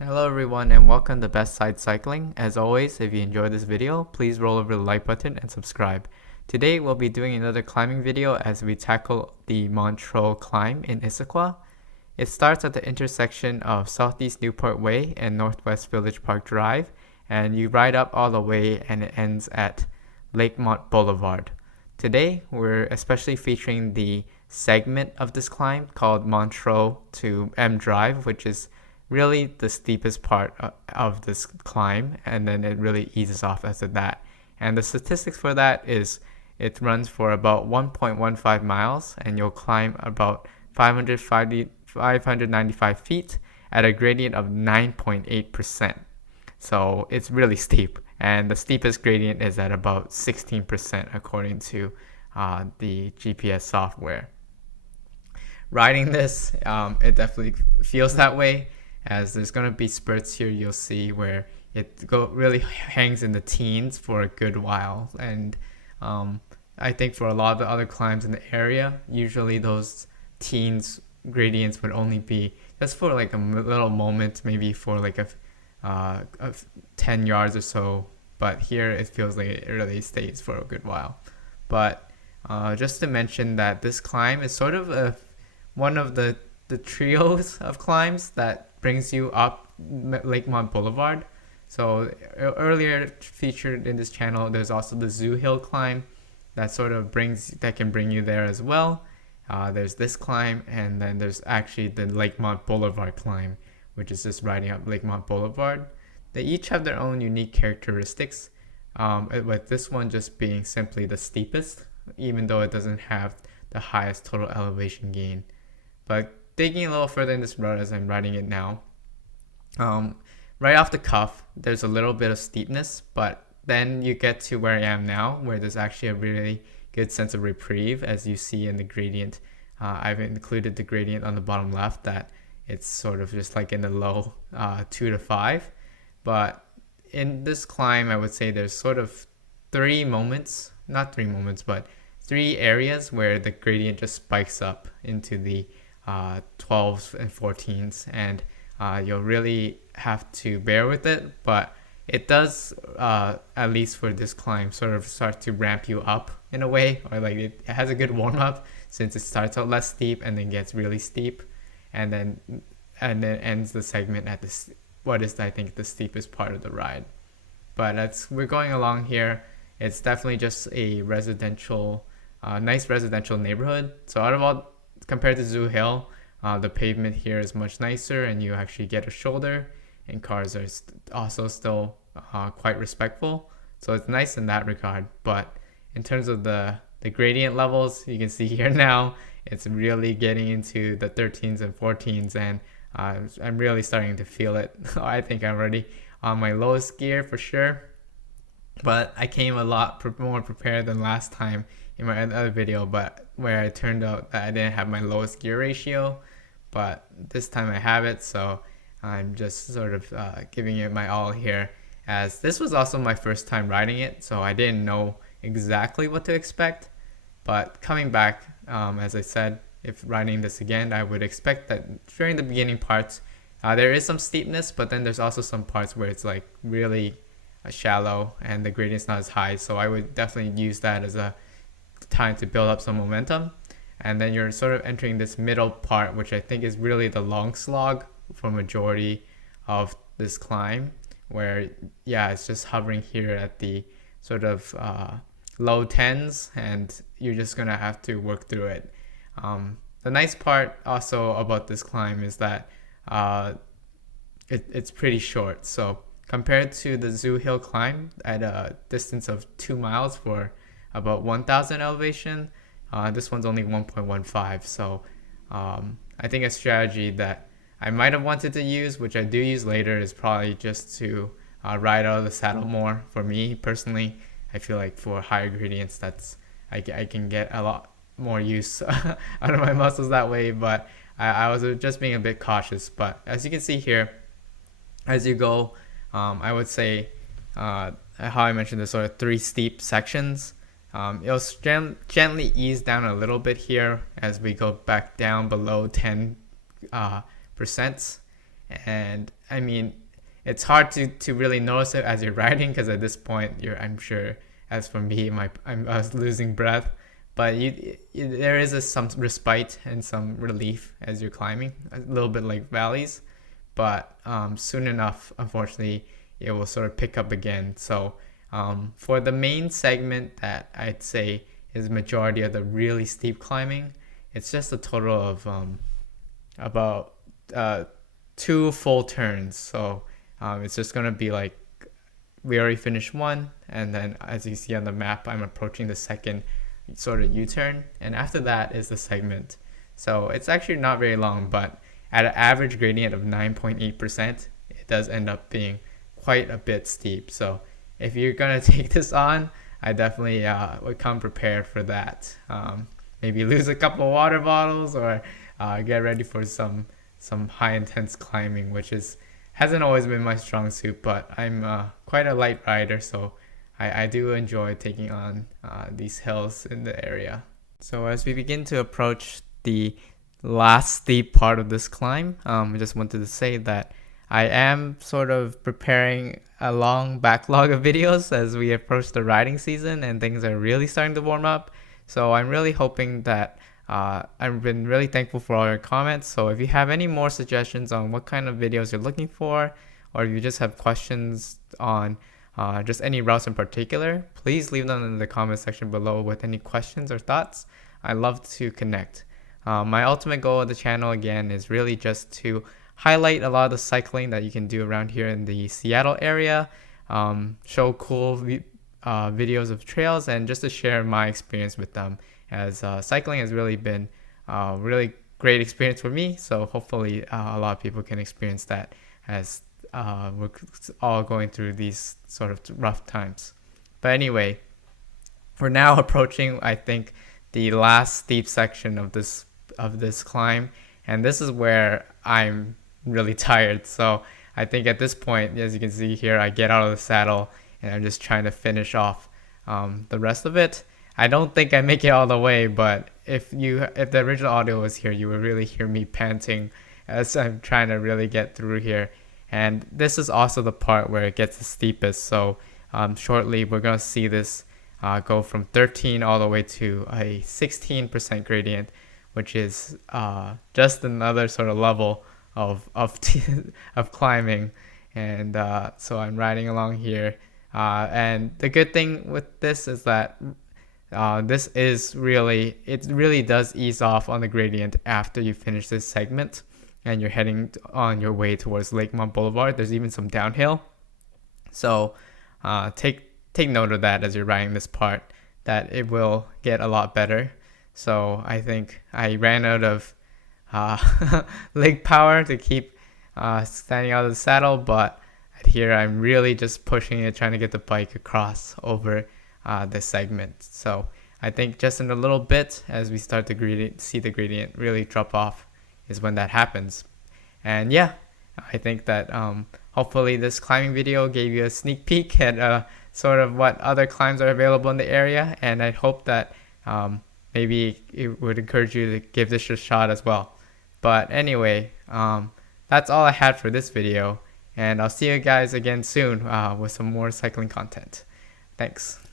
Hello everyone and welcome to Best Side Cycling. As always, if you enjoyed this video, please roll over the like button and subscribe. Today we'll be doing another climbing video as we tackle the Montreux climb in Issaquah. It starts at the intersection of Southeast Newport Way and Northwest Village Park Drive, and you ride up all the way and it ends at Lakemont Boulevard. Today we're especially featuring the segment of this climb called Montreux to M Drive, which is really the steepest part of this climb, and then it really eases off after that. And the statistics for that is it runs for about 1.15 miles and you'll climb about 595 feet at a gradient of 9.8%. So it's really steep, and the steepest gradient is at about 16% according to the GPS software. Riding this, it definitely feels that way, as there's going to be spurts here you'll see where it really hangs in the teens for a good while. And I think for a lot of the other climbs in the area, usually those teens gradients would only be just for like a little moment, maybe for like a 10 yards or so. But here it feels like it really stays for a good while. But just to mention that this climb is sort of one of the trios of climbs that brings you up Lakemont Boulevard. So earlier featured in this channel, there's also the Zoo Hill climb that can bring you there as well. There's this climb, and then there's actually the Lakemont Boulevard climb, which is just riding up Lakemont Boulevard. They each have their own unique characteristics, with this one just being simply the steepest, even though it doesn't have the highest total elevation gain. But digging a little further in this route as I'm riding it now, right off the cuff, there's a little bit of steepness, but then you get to where I am now, where there's actually a really good sense of reprieve, as you see in the gradient. I've included the gradient on the bottom left, that it's sort of just like in the low 2 to 5. But in this climb, I would say there's sort of three areas where the gradient just spikes up into the 12s and 14s, and you'll really have to bear with it, but it does, at least for this climb, sort of start to ramp you up in a way, or like it has a good warm-up, since it starts out less steep and then gets really steep, and then ends the segment at what is, I think, the steepest part of the ride. But we're going along here. It's definitely just a nice residential neighborhood. So compared to Zoo Hill, the pavement here is much nicer, and you actually get a shoulder, and cars are also still quite respectful. So it's nice in that regard. But in terms of the gradient levels, you can see here now, it's really getting into the 13s and 14s, and I'm really starting to feel it. I think I'm already on my lowest gear for sure. But I came a lot more prepared than last time in my other video, but where it turned out that I didn't have my lowest gear ratio, but this time I have it, so I'm just sort of giving it my all here, as this was also my first time riding it, so I didn't know exactly what to expect. But coming back, as I said, if riding this again, I would expect that during the beginning parts, there is some steepness, but then there's also some parts where it's like really shallow and the gradient's not as high, so I would definitely use that as a time to build up some momentum. And then you're sort of entering this middle part, which I think is really the long slog for majority of this climb, where it's just hovering here at the sort of low 10s, and you're just gonna have to work through it. The nice part also about this climb is that it's pretty short. So compared to the Zoo Hill climb at a distance of 2 miles for about 1,000 elevation, this one's only 1.15. So I think a strategy that I might have wanted to use, which I do use later, is probably just to ride out of the saddle more. For me personally, I feel like for higher gradients, I can get a lot more use out of my muscles that way. But I was just being a bit cautious. But as you can see here, as you go, I would say how I mentioned, there's sort of 3 steep sections. It'll gently ease down a little bit here as we go back down below 10%. And I mean, it's hard to really notice it as you're riding, because at this point I'm sure, as for me, I was losing breath, but there is some respite and some relief as you're climbing, a little bit like valleys, but soon enough, unfortunately, it will sort of pick up again. So for the main segment that I'd say is majority of the really steep climbing, it's just a total of about 2 full turns. So it's just gonna be like, we already finished one, and then as you see on the map, I'm approaching the second sort of U-turn, and after that is the segment. So it's actually not very long, but at an average gradient of 9.8%, it does end up being quite a bit steep. So if you're gonna take this on, I definitely would come prepared for that. Maybe lose a couple water bottles, or get ready for some high intense climbing, which hasn't always been my strong suit, but I'm quite a light rider, so I do enjoy taking on these hills in the area. So as we begin to approach the last steep part of this climb, I just wanted to say that I am sort of preparing a long backlog of videos as we approach the riding season and things are really starting to warm up. So I'm really hoping that I've been really thankful for all your comments. So if you have any more suggestions on what kind of videos you're looking for, or if you just have questions on just any routes in particular, please leave them in the comment section below with any questions or thoughts. I love to connect. My ultimate goal of the channel, again, is really just to highlight a lot of the cycling that you can do around here in the Seattle area, show cool videos of trails, and just to share my experience with them, as cycling has really been a really great experience for me. So hopefully a lot of people can experience that as we're all going through these sort of rough times. But anyway, we're now approaching, I think, the last steep section of this climb, and this is where I'm really tired. So I think at this point, as you can see here, I get out of the saddle and I'm just trying to finish off the rest of it. I don't think I make it all the way, but if the original audio was here, you would really hear me panting as I'm trying to really get through here. And this is also the part where it gets the steepest. So shortly we're going to see this go from 13 all the way to a 16% gradient, which is just another sort of level of climbing. And so I'm riding along here. And the good thing with this is that it really does ease off on the gradient after you finish this segment and you're heading on your way towards Lakemont Boulevard. There's even some downhill. So take note of that as you're riding this part, that it will get a lot better. So I think I ran out of leg power to keep standing out of the saddle, but here I'm really just pushing it, trying to get the bike across over this segment. So I think just in a little bit, as we start to see the gradient really drop off, is when that happens. And yeah, I think that hopefully this climbing video gave you a sneak peek at sort of what other climbs are available in the area, and I hope that maybe it would encourage you to give this a shot as well. But anyway, that's all I had for this video, and I'll see you guys again soon with some more cycling content. Thanks.